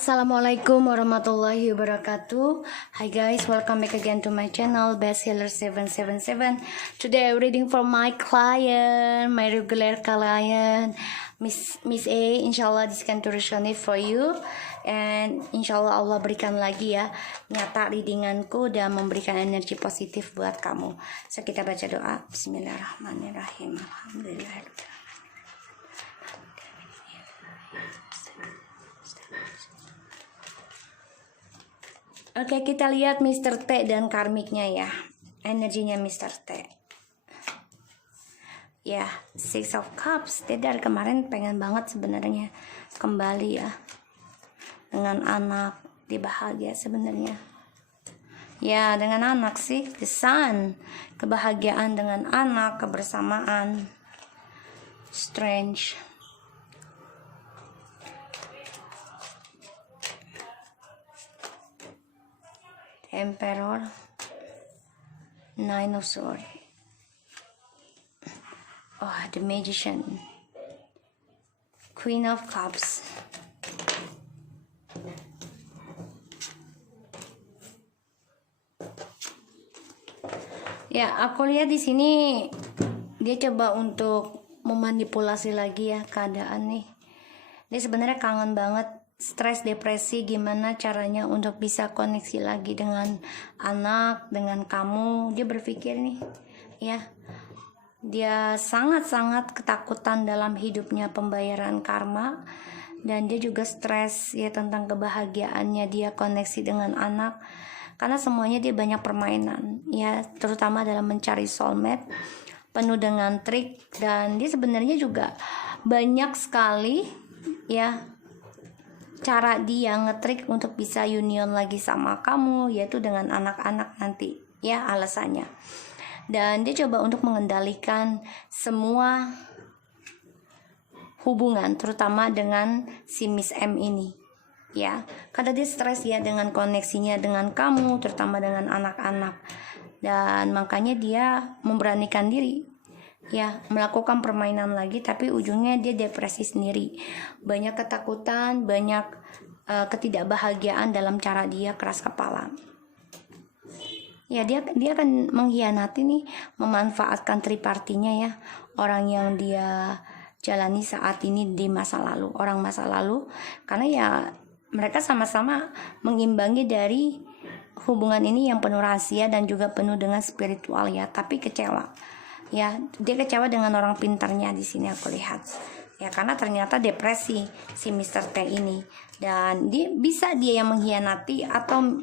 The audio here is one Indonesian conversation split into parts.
Assalamualaikum warahmatullahi wabarakatuh. Hi guys, welcome back again to my channel Bestseller 777. Today I'm reading for my client, my regular client, Miss A. Inshallah this can to resonate for you, and inshallah Allah berikan lagi ya nyata readinganku dan memberikan energi positif buat kamu. So kita baca doa. Bismillahirrahmanirrahim. Alhamdulillah. Oke, kita lihat Mr. T dan karmiknya ya. Energinya Mr. T. Ya, Six of Cups. Dia dari kemarin pengen banget sebenarnya kembali ya. Dengan anak, dia bahagia sebenarnya. Ya, dengan anak sih, the sun. Kebahagiaan dengan anak, kebersamaan. Strange. Emperor, Nine of Swords, the Magician, Queen of Cups, ya aku lihat di sini dia coba untuk memanipulasi lagi ya keadaan nih. Dia sebenarnya kangen banget, stres, depresi, gimana caranya untuk bisa koneksi lagi dengan anak, dengan kamu. Dia berpikir nih ya, dia sangat-sangat ketakutan dalam hidupnya pembayaran karma, dan dia juga stres ya tentang kebahagiaannya dia koneksi dengan anak, karena semuanya dia banyak permainan ya, terutama dalam mencari soulmate, penuh dengan trik. Dan dia sebenarnya juga banyak sekali ya cara dia ngetrik untuk bisa union lagi sama kamu, yaitu dengan anak-anak nanti ya alasannya. Dan dia coba untuk mengendalikan semua hubungan, terutama dengan si Miss M ini ya, karena dia stres ya dengan koneksinya dengan kamu, terutama dengan anak-anak. Dan makanya dia memberanikan diri ya melakukan permainan lagi, tapi ujungnya dia depresi sendiri, banyak ketakutan, banyak ketidakbahagiaan dalam cara dia keras kepala ya. Dia akan mengkhianati nih, memanfaatkan tripartinya ya, orang yang dia jalani saat ini di masa lalu, orang masa lalu, karena ya mereka sama-sama mengimbangi dari hubungan ini yang penuh rahasia dan juga penuh dengan spiritual ya, tapi kecewa ya. Dia kecewa dengan orang pintarnya di sini aku lihat ya, karena ternyata depresi si Mr. T ini, dan dia yang mengkhianati, atau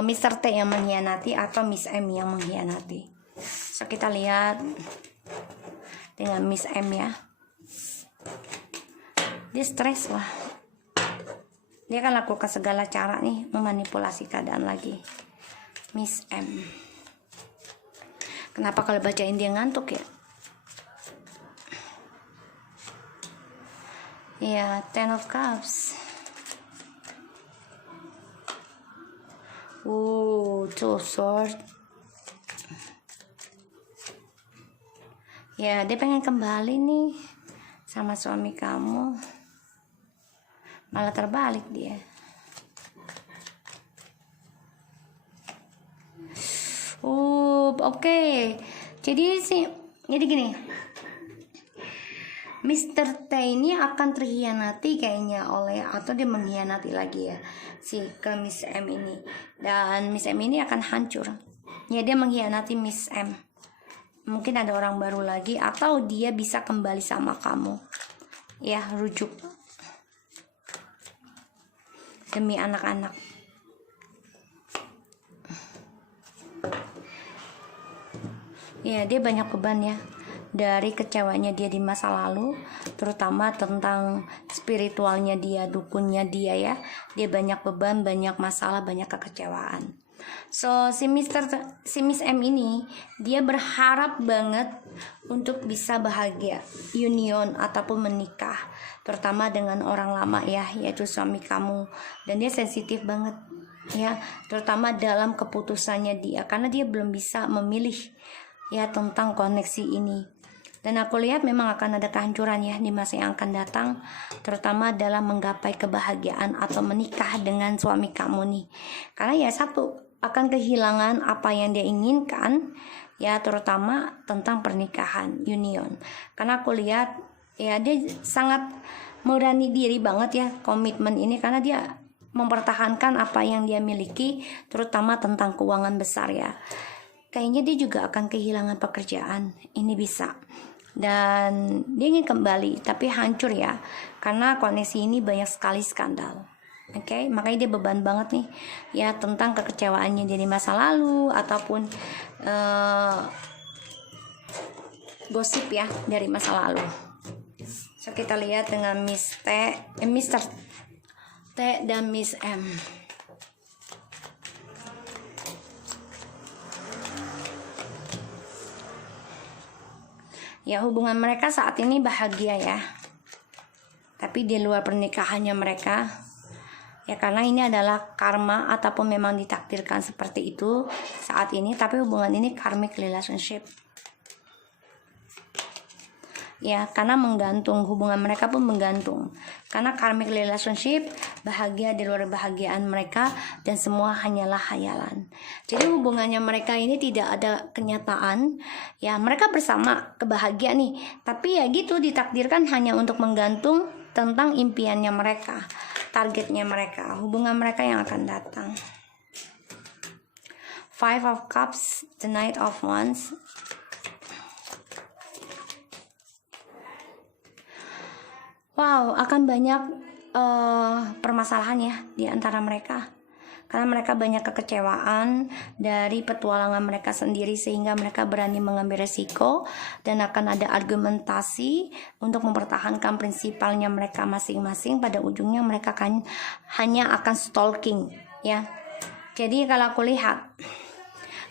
Mr. T yang mengkhianati, atau Miss M yang mengkhianati. So kita lihat dengan Miss M ya, dia stres lah, dia akan lakukan segala cara nih memanipulasi keadaan lagi. Miss M, kenapa kalau bacain dia ngantuk ya? Ya, Ten of Cups. Two of Swords. Ya, dia pengen kembali nih sama suami kamu. Malah terbalik dia. Oke. Jadi gini, Mr. T ini akan terhianati kayaknya oleh, atau dia mengkhianati lagi ya ke Miss M ini, dan Miss M ini akan hancur ya. Dia mengkhianati Miss M, mungkin ada orang baru lagi, atau dia bisa kembali sama kamu ya, rujuk demi anak-anak ya. Dia banyak beban ya dari kecewanya dia di masa lalu, terutama tentang spiritualnya dia, dukunnya dia ya. Dia banyak beban, banyak masalah, banyak kekecewaan. So si Miss M ini dia berharap banget untuk bisa bahagia, union ataupun menikah, terutama dengan orang lama ya, yaitu suami kamu. Dan dia sensitif banget ya, terutama dalam keputusannya dia, karena dia belum bisa memilih ya tentang koneksi ini. Dan aku lihat memang akan ada kehancuran ya di masa yang akan datang, terutama dalam menggapai kebahagiaan atau menikah dengan suami kamu nih. Karena ya satu, akan kehilangan apa yang dia inginkan ya, terutama tentang pernikahan, union. Karena aku lihat ya dia sangat berani diri banget ya komitmen ini, karena dia mempertahankan apa yang dia miliki, terutama tentang keuangan besar ya. Kayaknya dia juga akan kehilangan pekerjaan, ini bisa. Dan dia ingin kembali, tapi hancur ya, karena koneksi ini banyak sekali skandal. Oke, makanya dia beban banget nih ya tentang kekecewaannya dari masa lalu ataupun gosip ya dari masa lalu. So kita lihat dengan Mr. T dan Miss M. Ya, hubungan mereka saat ini bahagia ya. Tapi di luar pernikahannya mereka, ya karena ini adalah karma ataupun memang ditakdirkan seperti itu saat ini. Tapi hubungan ini karmic relationship. Ya, karena menggantung, hubungan mereka pun menggantung. Karena karmic relationship, bahagia di luar bahagiaan mereka, dan semua hanyalah hayalan. Jadi hubungannya mereka ini tidak ada kenyataan. Ya, mereka bersama, kebahagiaan nih. Tapi ya gitu, ditakdirkan hanya untuk menggantung tentang impiannya mereka, targetnya mereka, hubungan mereka yang akan datang. Five of Cups, the Knight of Wands. Wow, akan banyak permasalahan ya di antara mereka. Karena mereka banyak kekecewaan dari petualangan mereka sendiri, sehingga mereka berani mengambil resiko dan akan ada argumentasi untuk mempertahankan prinsipalnya mereka masing-masing. Pada ujungnya mereka hanya akan stalking ya. Jadi kalau aku lihat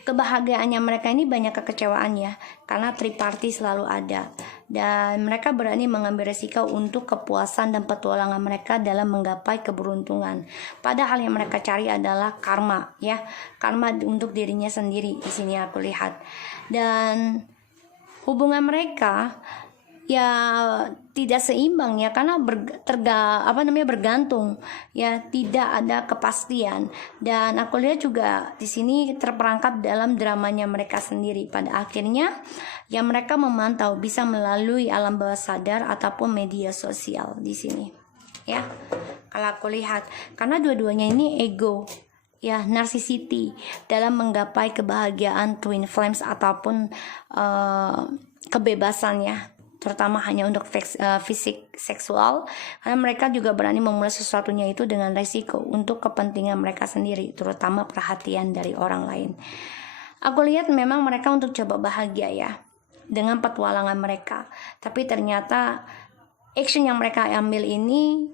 kebahagiaannya mereka ini banyak kekecewaan ya, karena triparty selalu ada, dan mereka berani mengambil resiko untuk kepuasan dan petualangan mereka dalam menggapai keberuntungan. Padahal yang mereka cari adalah karma ya, karma untuk dirinya sendiri di sini aku lihat. Dan hubungan mereka ya tidak seimbang ya, karena bergantung ya, tidak ada kepastian. Dan aku lihat juga di sini terperangkap dalam dramanya mereka sendiri. Pada akhirnya ya mereka memantau bisa melalui alam bawah sadar ataupun media sosial di sini ya, kalau aku lihat. Karena dua-duanya ini ego ya, narcissistic dalam menggapai kebahagiaan twin flames ataupun kebebasan ya, terutama hanya untuk fisik seksual. Karena mereka juga berani memulai sesuatunya itu dengan resiko untuk kepentingan mereka sendiri, terutama perhatian dari orang lain. Aku lihat memang mereka untuk coba bahagia ya dengan petualangan mereka, tapi ternyata action yang mereka ambil ini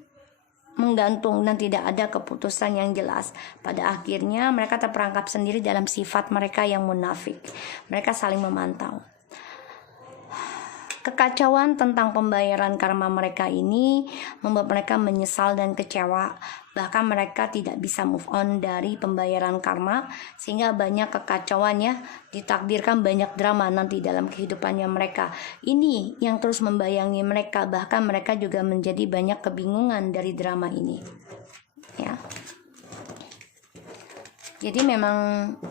menggantung dan tidak ada keputusan yang jelas. Pada akhirnya mereka terperangkap sendiri dalam sifat mereka yang munafik. Mereka saling memantau. Kekacauan tentang pembayaran karma mereka ini membuat mereka menyesal dan kecewa. Bahkan mereka tidak bisa move on dari pembayaran karma, sehingga banyak kekacauan ya, ditakdirkan banyak drama nanti dalam kehidupannya mereka. Ini yang terus membayangi mereka, bahkan mereka juga menjadi banyak kebingungan dari drama ini ya. Jadi memang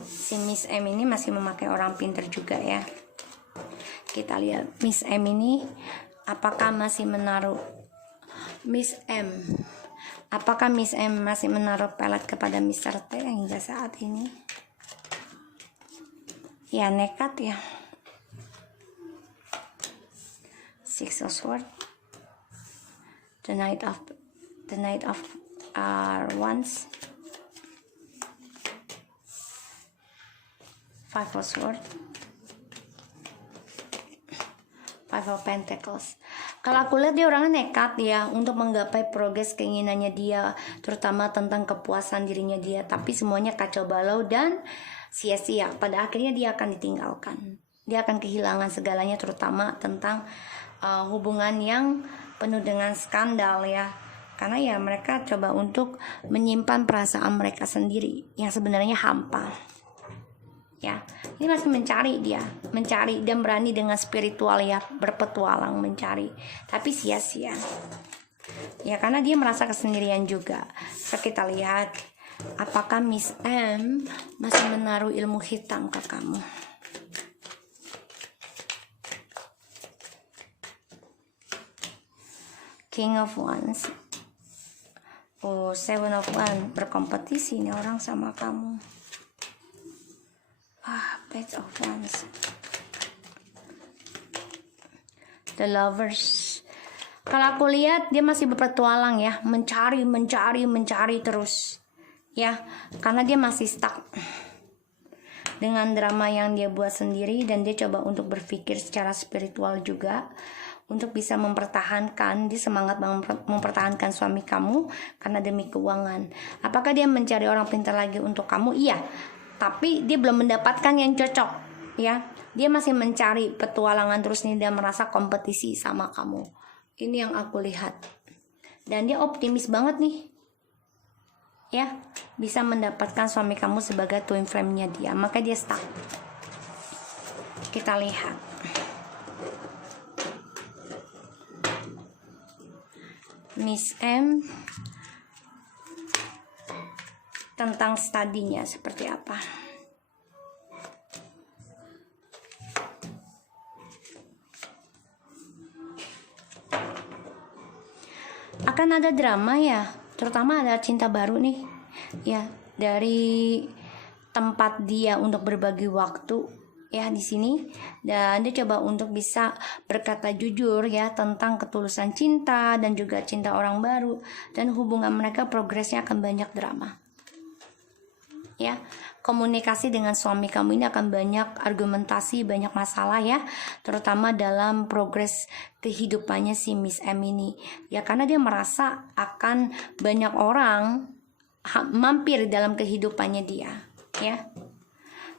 si Miss M ini masih memakai orang pintar juga ya. Kita lihat Miss M ini apakah masih menaruh apakah Miss M masih menaruh pelet kepada Mr. T hingga saat ini? Ya, nekat ya. Six of Swords, the Knight of Wands, Five of Swords, Five of Pentacles. Kalau aku lihat dia orangnya nekat ya untuk menggapai progres keinginannya dia, terutama tentang kepuasan dirinya dia. Tapi semuanya kacau balau dan sia-sia. Pada akhirnya dia akan ditinggalkan. Dia akan kehilangan segalanya, terutama tentang hubungan yang penuh dengan skandal ya. Karena ya mereka coba untuk menyimpan perasaan mereka sendiri yang sebenarnya hampa. ya. Ini masih mencari dia, mencari dan berani dengan spiritual ya, berpetualang mencari, tapi sia-sia ya, karena dia merasa kesendirian juga. So kita lihat apakah Miss M masih menaruh ilmu hitam ke kamu. King of Wands. Oh, Seven of Wands. Berkompetisi nih orang sama kamu. Page of Wands. The Lovers. Kalau aku lihat dia masih berpetualang ya, mencari terus ya, karena dia masih stuck dengan drama yang dia buat sendiri, dan dia coba untuk berpikir secara spiritual juga untuk bisa mempertahankan, dia semangat mempertahankan suami kamu karena demi keuangan. Apakah dia mencari orang pintar lagi untuk kamu? Iya, tapi dia belum mendapatkan yang cocok ya. Dia masih mencari petualangan terus nih, dan merasa kompetisi sama kamu. Ini yang aku lihat. Dan dia optimis banget nih ya, bisa mendapatkan suami kamu sebagai twin flame-nya dia, maka dia stuck. Kita lihat Miss M tentang studinya seperti apa. Akan ada drama ya, terutama ada cinta baru nih ya, dari tempat dia untuk berbagi waktu ya di sini, dan dia coba untuk bisa berkata jujur ya tentang ketulusan cinta dan juga cinta orang baru, dan hubungan mereka progresnya akan banyak drama ya. Komunikasi dengan suami kamu ini akan banyak argumentasi, banyak masalah ya, terutama dalam progres kehidupannya si Miss M ini ya, karena dia merasa akan banyak orang mampir dalam kehidupannya dia ya.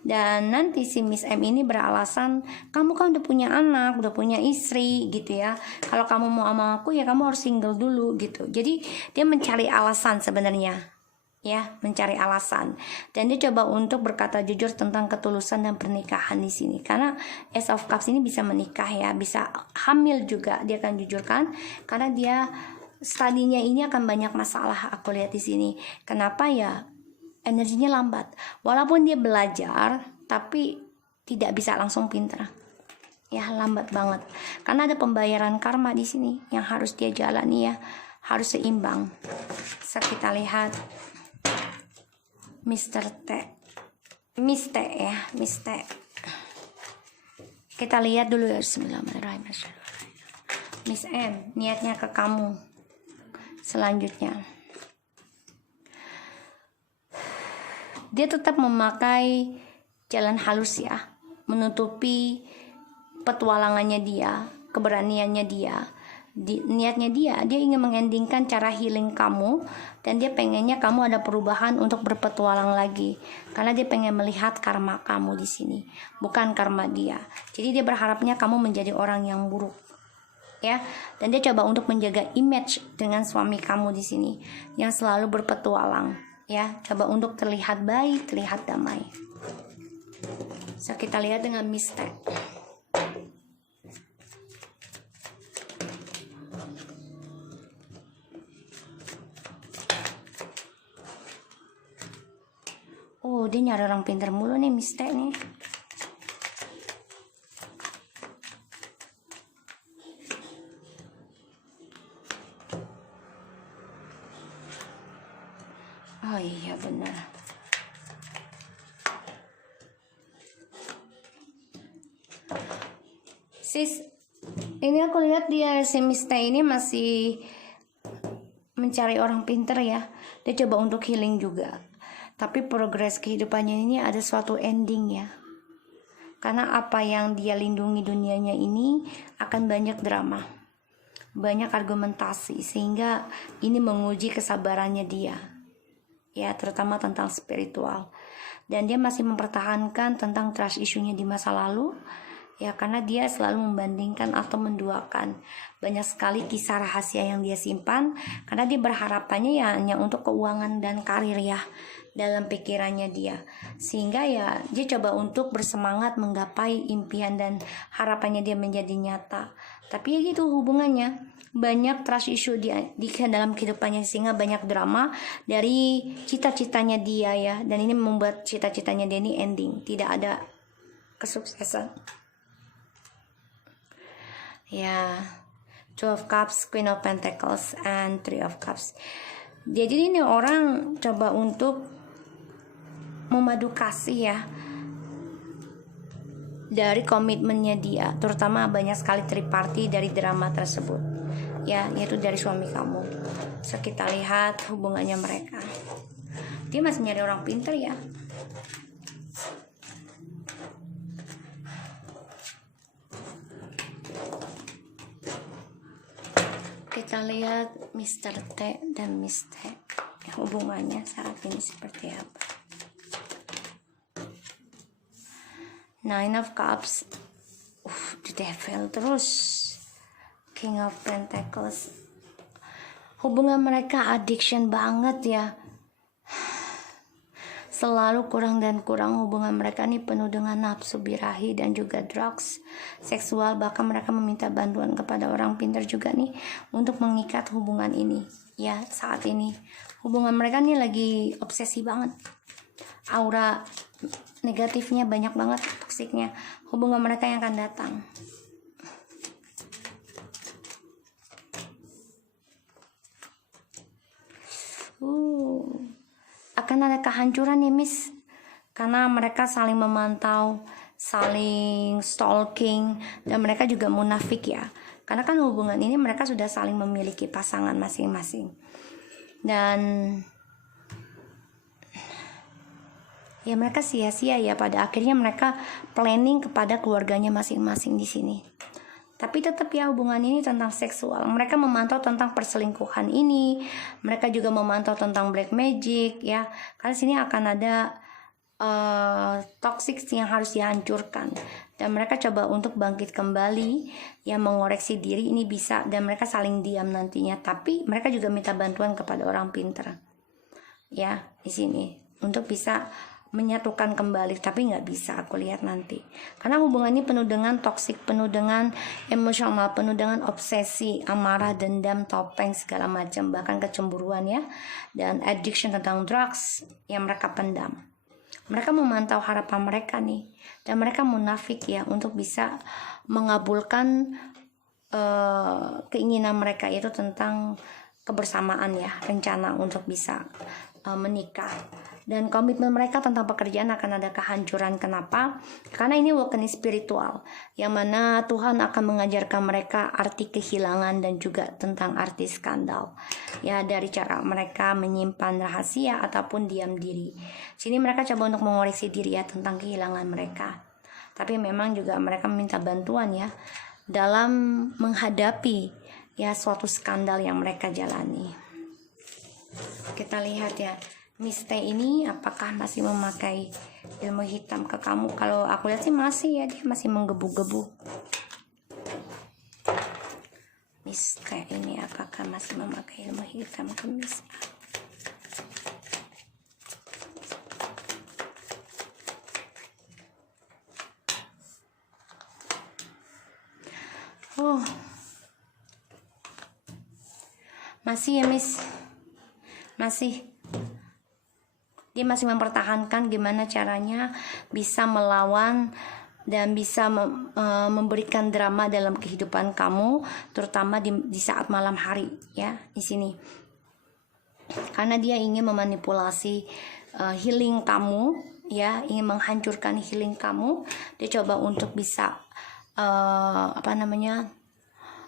Dan nanti si Miss M ini beralasan, kamu kan udah punya anak, udah punya istri gitu ya, kalau kamu mau sama aku ya kamu harus single dulu gitu. Jadi dia mencari alasan sebenarnya ya, mencari alasan, dan dia coba untuk berkata jujur tentang ketulusan dan pernikahan di sini, karena Ace of Cups ini bisa menikah ya, bisa hamil juga, dia akan jujur kan, karena dia studinya ini akan banyak masalah aku lihat di sini. Kenapa ya? Energinya lambat, walaupun dia belajar tapi tidak bisa langsung pintar ya, lambat banget, karena ada pembayaran karma di sini yang harus dia jalani ya, harus seimbang. So kita lihat Mr. T, Miss T ya, Miss T. Kita lihat dulu ya, Bismillahirrahmanirrahim. Miss M niatnya ke kamu selanjutnya. Dia tetap memakai jalan halus ya, menutupi petualangannya dia, keberaniannya dia. Niatnya dia ingin mengendingkan cara healing kamu, dan dia pengennya kamu ada perubahan untuk berpetualang lagi, karena dia pengen melihat karma kamu di sini, bukan karma dia. Jadi dia berharapnya kamu menjadi orang yang buruk ya, dan dia coba untuk menjaga image dengan suami kamu di sini yang selalu berpetualang ya, coba untuk terlihat baik, terlihat damai. So kita lihat dengan mistake. Oh, dia nyari orang pintar mulu nih mistake nih. Oh iya benar. Sis, ini aku lihat dia si Mista ini masih mencari orang pintar ya. Dia coba untuk healing juga. Tapi progres kehidupannya ini ada suatu ending ya. Karena apa yang dia lindungi dunianya ini akan banyak drama, banyak argumentasi, sehingga ini menguji kesabarannya dia ya, terutama tentang spiritual. Dan dia masih mempertahankan tentang trust isunya di masa lalu ya, karena dia selalu membandingkan atau menduakan. Banyak sekali kisah rahasia yang dia simpan karena dia berharapannya ya hanya untuk keuangan dan karir ya dalam pikirannya dia, sehingga ya dia coba untuk bersemangat menggapai impian dan harapannya dia menjadi nyata. Tapi ya gitu hubungannya, banyak trust issue di dalam kehidupannya, sehingga banyak drama dari cita-citanya dia ya, dan ini membuat cita-citanya dia ini ending, tidak ada kesuksesan ya. Two of Cups, Queen of Pentacles, and Three of Cups. Jadi ini orang coba untuk memadu kasih ya dari komitmennya dia, terutama banyak sekali triparty dari drama tersebut ya, yaitu dari suami kamu. So kita lihat hubungannya mereka, dia masih nyari orang pintar ya. Kita lihat Mr. T dan Miss T, hubungannya saat ini seperti apa. Nine of Cups, the Devil, terus King of Pentacles. Hubungan mereka addiction banget ya, selalu kurang dan kurang. Hubungan mereka ini penuh dengan nafsu birahi dan juga drugs, seksual. Bahkan mereka meminta bantuan kepada orang pintar juga nih untuk mengikat hubungan ini ya. Saat ini hubungan mereka nih lagi obsesi banget, aura negatifnya banyak banget, toksiknya hubungan mereka yang akan datang. Akan ada kehancuran nih Miss, karena mereka saling memantau, saling stalking, dan mereka juga munafik ya, karena kan hubungan ini mereka sudah saling memiliki pasangan masing-masing, dan ya mereka sia-sia ya, pada akhirnya mereka planning kepada keluarganya masing-masing di sini. Tapi tetap ya hubungan ini tentang seksual. Mereka memantau tentang perselingkuhan ini, mereka juga memantau tentang black magic ya. Karena sini akan ada toxic yang harus dihancurkan, dan mereka coba untuk bangkit kembali ya, mengoreksi diri ini bisa, dan mereka saling diam nantinya. Tapi mereka juga minta bantuan kepada orang pintar ya di sini untuk bisa menyatukan kembali, tapi nggak bisa, aku lihat nanti, karena hubungan ini penuh dengan toksik, penuh dengan emosional, penuh dengan obsesi, amarah, dendam, topeng, segala macam, bahkan kecemburuan ya, dan addiction tentang drugs yang mereka pendam. Mereka memantau harapan mereka nih, dan mereka munafik ya untuk bisa mengabulkan keinginan mereka itu tentang kebersamaan ya, rencana untuk bisa menikah. Dan komitmen mereka tentang pekerjaan akan ada kehancuran. Kenapa? Karena ini awakening spiritual, yang mana Tuhan akan mengajarkan mereka arti kehilangan dan juga tentang arti skandal ya, dari cara mereka menyimpan rahasia ataupun diam diri. Sini mereka coba untuk mengoreksi diri ya tentang kehilangan mereka, tapi memang juga mereka meminta bantuan ya dalam menghadapi ya suatu skandal yang mereka jalani. Kita lihat ya, Miss T ini apakah masih memakai ilmu hitam ke kamu? Kalau aku lihat sih masih ya, dia masih menggebu-gebu. Miss T ini apakah masih memakai ilmu hitam ke Miss A? Oh, masih ya Miss, masih. Dia masih mempertahankan gimana caranya bisa melawan dan bisa memberikan drama dalam kehidupan kamu, terutama di saat malam hari ya di sini. Karena dia ingin memanipulasi healing kamu ya, ingin menghancurkan healing kamu. Dia coba untuk bisa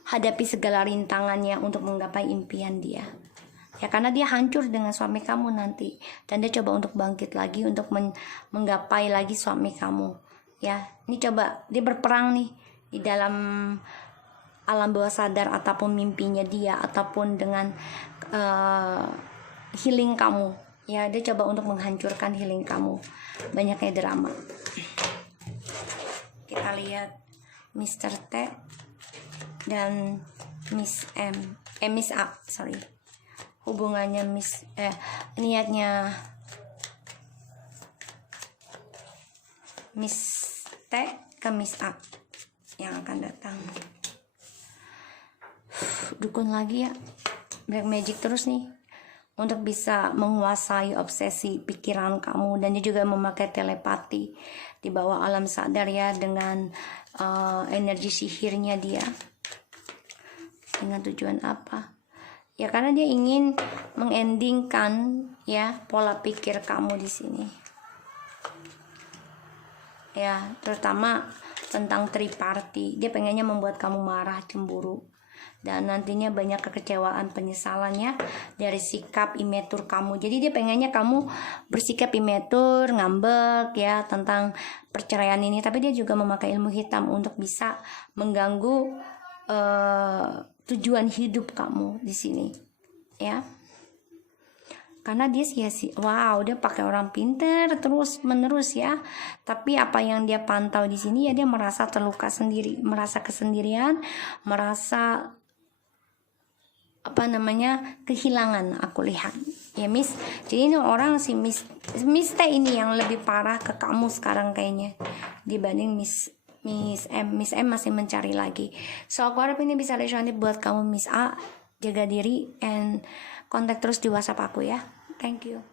hadapi segala rintangannya untuk menggapai impian dia. Ya, karena dia hancur dengan suami kamu nanti, dan dia coba untuk bangkit lagi untuk menggapai lagi suami kamu ya. Ini coba dia berperang nih di dalam alam bawah sadar ataupun mimpinya dia, ataupun dengan healing kamu ya. Dia coba untuk menghancurkan healing kamu, banyaknya drama. Kita lihat Mr. T dan Miss M, Miss A, sorry. Hubungannya niatnya Miss T ke Miss A yang akan datang. Dukun lagi ya, black magic terus nih untuk bisa menguasai obsesi pikiran kamu, dan dia juga memakai telepati di bawah alam sadar ya, dengan energi sihirnya dia. Dengan tujuan apa? Ya karena dia ingin mengendingkan ya pola pikir kamu di sini. Ya, terutama tentang triparty. Dia pengennya membuat kamu marah, cemburu, dan nantinya banyak kekecewaan, penyesalannya dari sikap imetur kamu. Jadi dia pengennya kamu bersikap imetur, ngambek ya tentang perceraian ini, tapi dia juga memakai ilmu hitam untuk bisa mengganggu tujuan hidup kamu di sini ya. Karena dia dia pakai orang pinter terus menerus ya, tapi apa yang dia pantau di sini ya, dia merasa terluka sendiri, merasa kesendirian, merasa kehilangan, aku lihat ya Miss. Jadi ini orang si Miss T ini yang lebih parah ke kamu sekarang kayaknya dibanding Miss M. Miss M masih mencari lagi. So aku harap ini bisa resonate buat kamu Miss A. Jaga diri and kontak terus di WhatsApp aku ya. Thank you.